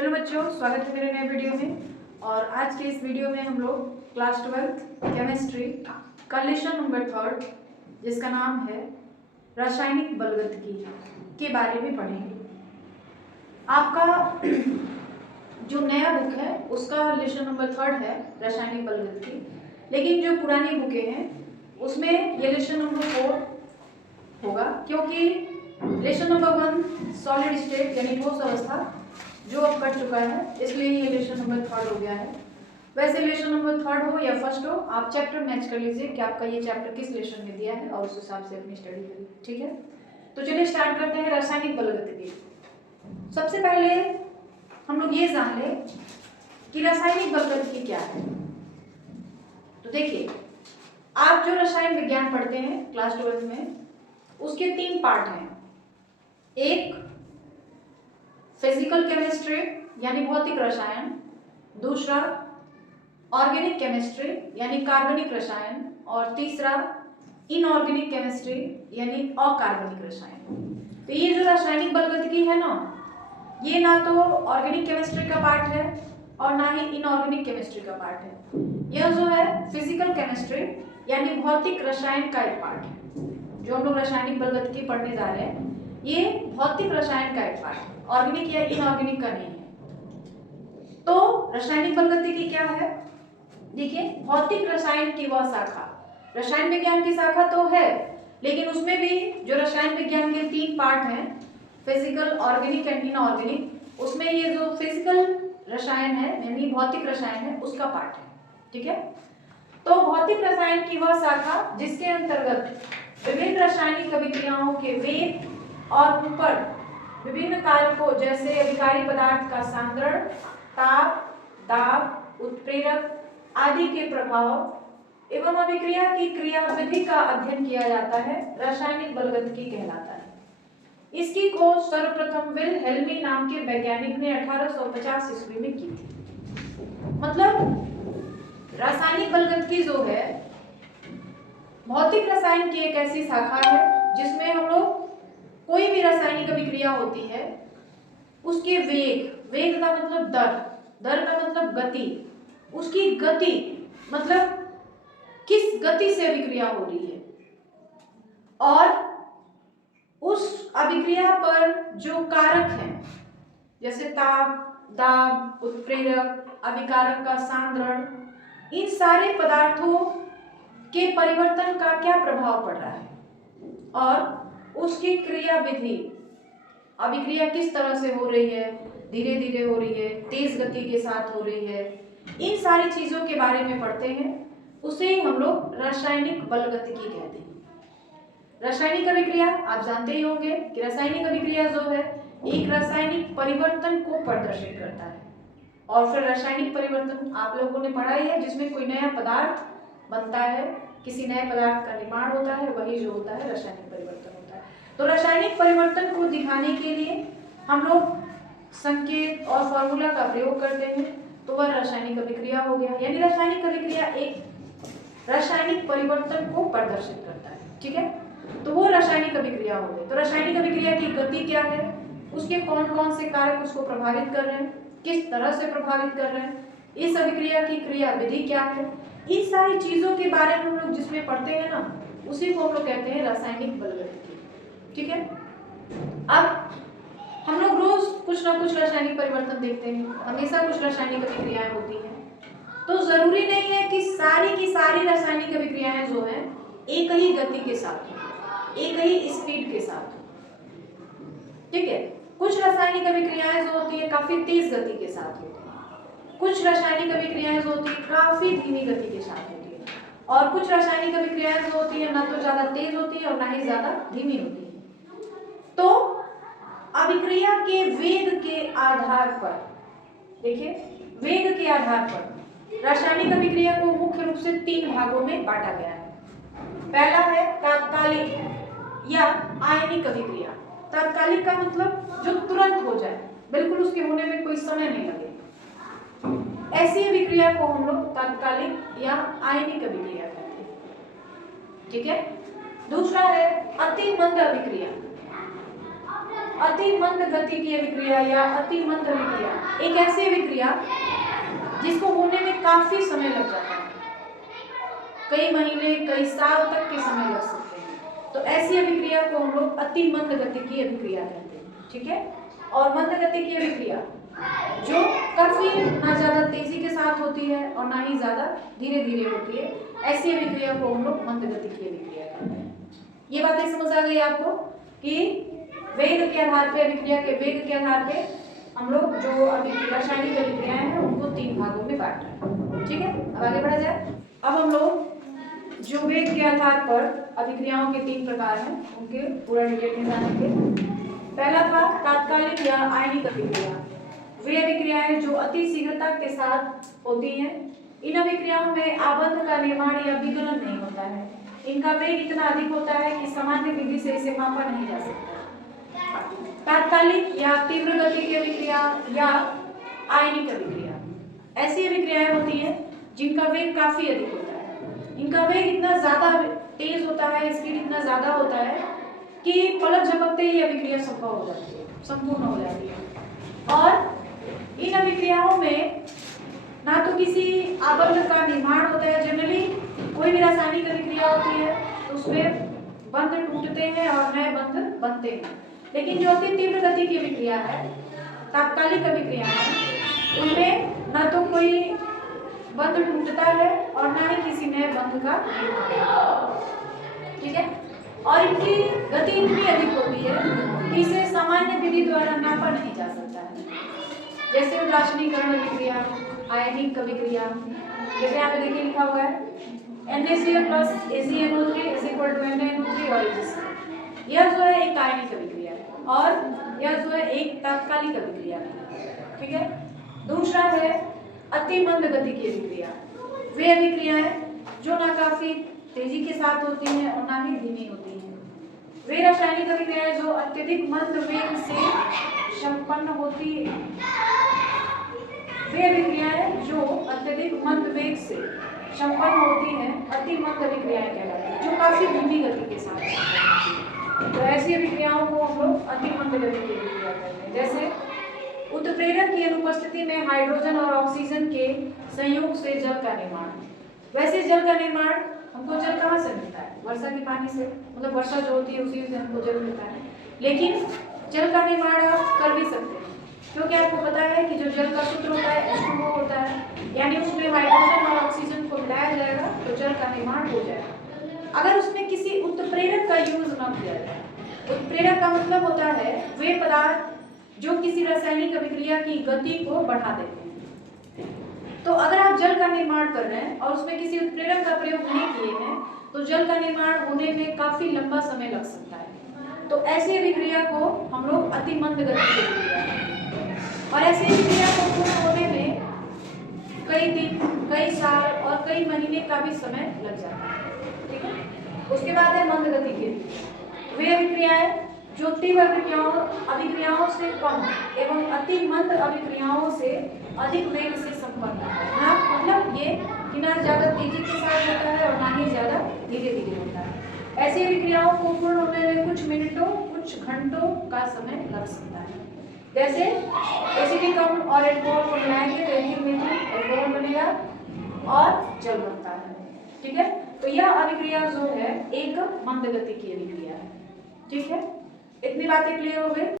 Hello बच्चों, स्वागत है मेरे नए वीडियो में। और आज के इस वीडियो में हम लोग क्लास 12 केमिस्ट्री का लेसन नंबर 3 जिसका नाम है रासायनिक बलगतिकी के बारे में पढ़ेंगे। आपका जो नया बुक है उसका लेसन नंबर 3 है रासायनिक बलगतिकी, लेकिन जो पुरानी बुकें हैं उसमें ये लेसन नंबर 4 होगा, क्योंकि लेसन नंबर 1 सॉलिड स्टेट यानी ठोस अवस्था जो अब कट चुका है, इसलिए ये लेसन नंबर 3 हो गया है। वैसे लेसन नंबर 3 हो या फर्स्ट हो, आप चैप्टर मैच कर लीजिए कि आपका ये चैप्टर किस लेसन में दिया है और उस हिसाब से अपनी स्टडी करिए। ठीक है, तो चलिए स्टार्ट करते हैं रासायनिक बलगतिकी। सबसे पहले हम लोग ये जान लें कि रासायनिक बलगतिकी क्या है। तो देखिए, आप जो रसायन विज्ञान पढ़ते हैं क्लास 12 में, उसके 3 पार्ट हैं। एक फिजिकल केमिस्ट्री यानी भौतिक रसायन, दूसरा ऑर्गेनिक केमिस्ट्री यानी कार्बनिक रसायन, और तीसरा इनऑर्गेनिक केमिस्ट्री यानी अकार्बनिक रसायन। तो ये जो रासायनिक बलगतिकी है ना, ये ना तो ऑर्गेनिक केमिस्ट्री का पार्ट है और ना ही इनऑर्गेनिक केमिस्ट्री का पार्ट है। यह जो है फिजिकल केमिस्ट्री यानी भौतिक रसायन का एक पार्ट है। जो हम लोग रासायनिक बलगतिकी पढ़ने जा रहे हैं, ये भौतिक रसायन का एक पार्ट है, ऑर्गेनिक या इनऑर्गेनिक का नहीं है। तो रासायनिक बलगतिकी क्या है? देखिए, भौतिक रसायन की वह शाखा, रसायन विज्ञान की शाखा तो है, लेकिन उसमें भी जो रसायन विज्ञान के 3 पार्ट हैं, फिजिकल, ऑर्गेनिक एंड इनऑर्गेनिक, उसमें ये जो फिजिकल रसायन है यानी भौतिक रसायन है उसका पार्ट है। ठीक है, तो भौतिक रसायन की वह शाखा जिसके अंतर्गत विभिन्न रासायनिक अभिक्रियाओं के वेग और ऊपर विभिन्न कारकों जैसे अभिकारी पदार्थ का सांद्रण, ताप, दाब, उत्प्रेरक आदि के प्रभाव एवं अभिक्रिया की क्रियाविधि का अध्ययन किया जाता है, रासायनिक बलगतिकी कहलाता है। इसकी खोज सर्वप्रथम विल्हेल्मी नाम के वैज्ञानिक ने 1850 ईस्वी में की थी। मतलब रासायनिक बलगतिकी जो है भौतिक रसायन की एक ऐसी शाखा है जिसमें हम लोग कोई भी रासायनिक अभिक्रिया होती है उसके वेग का मतलब दर का मतलब गति, उसकी गति मतलब किस गति से अभिक्रिया हो रही है, और उस अभिक्रिया पर जो कारक हैं जैसे ताप, दाब, उत्प्रेरक, अभिकारक का सांद्रण, इन सारे पदार्थों के परिवर्तन का क्या प्रभाव पड़ रहा है और उसकी क्रियाविधि, अभिक्रिया किस तरह से हो रही है, धीरे धीरे हो रही है, तेज गति के साथ हो रही है, इन सारी चीजों के बारे में पढ़ते हैं। उसे हम लोग रासायनिक बलगतिकी कहते हैं। रासायनिक अभिक्रिया आप जानते ही होंगे कि रासायनिक अभिक्रिया जो है एक रासायनिक परिवर्तन को प्रदर्शित करता है, और फिर रासायनिक परिवर्तन आप लोगों ने पढ़ा ही है जिसमें कोई नया पदार्थ बनता है, किसी नए पदार्थ का निर्माण होता है, वही जो होता है रासायनिक परिवर्तन होता है। तो रासायनिक परिवर्तन को दिखाने के लिए हम लोग संकेत और फॉर्मूला का प्रयोग करते हैं, तो वह रासायनिक अभिक्रिया हो गया। यानी रासायनिक अभिक्रिया एक रासायनिक परिवर्तन को प्रदर्शित करता है। ठीक है, तो वो रासायनिक अभिक्रिया हो गई। तो रासायनिक अभिक्रिया की गति क्या है, उसके कौन कौन से कारक उसको प्रभावित कर रहे हैं, किस तरह से प्रभावित कर रहे हैं, इस अभिक्रिया की क्रियाविधि क्या है, इन सारी चीजों के बारे में हम लोग जिसमें पढ़ते हैं ना, उसी को हम लोग कहते हैं रासायनिक बलगतिकी। ठीक है, अब हम लोग रोज कुछ ना कुछ रासायनिक परिवर्तन देखते हैं, हमेशा कुछ रासायनिक अभिक्रियाएं होती हैं। तो जरूरी नहीं है कि सारी की सारी रासायनिक अभिक्रियाएं जो हैं एक ही गति के साथ हो, एक ही स्पीड के साथ हो। ठीक है, कुछ रासायनिक अभिक्रियाएं जो होती है काफी तेज गति के साथ होती है, कुछ रासायनिक अभिक्रियाएं जो होती है काफी धीमी गति के साथ होती है, और कुछ रासायनिक अभिक्रियाएं जो होती है ना तो ज्यादा तेज होती है और ना ही ज्यादा धीमी होती है। तो अभिक्रिया के वेग के आधार पर, देखिए वेग के आधार पर रासायनिक अभिक्रिया को मुख्य रूप से 3 भागों में बांटा गया है। पहला है तात्कालिक या आयनिक अभिक्रिया। तात्कालिक का मतलब जो तुरंत हो जाए, बिल्कुल उसके होने में कोई समय नहीं लगे, ऐसी अभिक्रिया को हम लोग तात्कालिक या आयनिक अभिक्रिया कहते हैं। ठीक है, दूसरा है अति मंद अभिक्रिया। अति मंद गति की अभिक्रिया या अति मंद अभिक्रिया एक ऐसी अभिक्रिया जिसको होने में काफी समय लग जाता है, कई महीने कई साल तक के समय लग सकते हैं। तो ऐसी अभिक्रिया को हम लोग अति मंद गति की अभिक्रिया कहते हैं। ठीक है, और मंद गति की अभिक्रिया जो काफी ना ज्यादा तेजी के साथ होती है और ना ही ज्यादा धीरे धीरे होती है, ऐसी अभिक्रिया को हम लोग मंद गति की अभिक्रिया कहते हैं। ये बातें समझ आ गई आपको कि वेग के आधार पे, अभिक्रिया के वेग के आधार पे हम लोग जो रासायनिक अभिक्रियाएं हैं उनको 3 भागों में बांट रहे हैं। ठीक है, अब आगे बढ़ा जाए। अब हम लोग जो वेग के आधार पर अभिक्रियाओं के 3 प्रकार हैं उनके पूरा डिटेल में जानेंगे। पहला था तात्कालिक या आयनिक अभिक्रिया। वे अभिक्रियाएं जो अति शीघ्रता के साथ होती हैं। इन अभिक्रियाओं में आबंध का निर्माण या विघलन नहीं होता है। इनका वेग इतना अधिक होता है कि सामान्य विधि से इसे मापा नहीं जा सकता। तात्कालिक या तीव्र गति की अभिक्रिया या आयनिक अभिक्रिया ऐसी अभिक्रियाएं होती हैं जिनका वेग काफी अधिक होता है। इनका वेग इतना ज्यादा तेज होता है, स्पीड इतना ज्यादा होता है कि पलक झपकते ही अभिक्रिया संभव हो जाती है, संपूर्ण हो जाती है। और इन अभिक्रियाओं में ना तो किसी आबंध का निर्माण होता है। जनरली कोई भी रासायनिक अभिक्रिया होती है तो उसमें बंध टूटते हैं और नए बंध बनते हैं, लेकिन जो अति तीव्र गति की अभिक्रिया है, तात्कालिक अभिक्रिया है, उनमें ना तो कोई बंध टूटता है और ना ही किसी नए बंध का निर्माण। ठीक है, और इनकी गति इतनी अधिक होती है कि इसे सामान्य विधि द्वारा नापा नहीं जा सकता है। जैसे उदासीनीकरण अभिक्रिया, आयनिक अभिक्रिया, जैसे यहाँ पे देखिए लिखा हुआ है NaCl + AgNO3 = NaNO3 और AgCl। यह जो है एक आयनिक अभिक्रिया है और यह जो है एक तात्कालिक अभिक्रिया है। ठीक है, दूसरा है अति मंद गति की अभिक्रिया। वे अभिक्रियाएं जो ना काफी तेजी के साथ होती हैं और ना ही धीमी होती हैं। वे रासायनिक अभिक्रियाएं जो अत्यधिक मंद वेग से संपन्न होती है। वे अभिक्रियाएं जो अत्यधिक मंद वेग से संपन्न होती हैं अति मंद अभिक्रियाएं कहलाती हैं, जो काफी धीमी गति के साथ होती हैं। तो ऐसी अभिक्रियाओं को हम लोग अति मंद गति की अभिक्रिया कहते हैं। जैसे उत्प्रेरक की अनुपस्थिति में हाइड्रोजन और ऑक्सीजन के संयोग से जल का निर्माण। वैसे जल का निर्माण हमको जल कहाँ से मिलता है? वर्षा के पानी से, मतलब वर्षा जो होती है उसी से हमको जल मिलता है। लेकिन जल का निर्माण आप कर भी सकते हैं, क्योंकि आपको पता है कि जो जल का सूत्र होता है H2O होता है, यानी उसमें हाइड्रोजन और ऑक्सीजन को मिलाया जाएगा तो जल का निर्माण हो जाएगा। अगर उसमें किसी उत्प्रेरक का यूज न किया जाए, उत्प्रेरक का मतलब होता है वे पदार्थ जो किसी रासायनिक अभिक्रिया की गति को बढ़ा देते हैं। तो अगर आप जल का निर्माण कर रहे हैं और उसमें किसी उत्प्रेरक का प्रयोग नहीं किए हैं तो जल का निर्माण होने में काफी लंबा समय लग सकता है। तो ऐसी अभिक्रिया को हम लोग अति मंद गति की अभिक्रिया कहते हैं। और ऐसी अभिक्रिया को पूर्ण होने में कई दिन, कई साल और कई महीने का भी समय लग जाता है। ठीक है, उसके बाद है मंद गति की अभिक्रिया। वे अभिक्रियाएं जो तीव्र अभिक्रियाओं से कम एवं अति मंद अभिक्रियाओं से अधिक वेग से संपन्न है। हाँ, मतलब ये कि ना ज्यादा तेजी के साथ होता है और ना ही ज्यादा धीरे धीरे होता है। ऐसी अभिक्रियाओं को पूर्ण होने में कुछ मिनटों, कुछ घंटों का समय लग सकता है। जैसे एसिटिक अम्ल और एल्कोहल को मिलाएंगे तो एक ही एल्कोहल बनेगा और जल बनता है। ठीक है, तो यह अभिक्रिया जो है एक मंद गति की अभिक्रिया है। ठीक है, इतनी बातें क्लियर हो गई।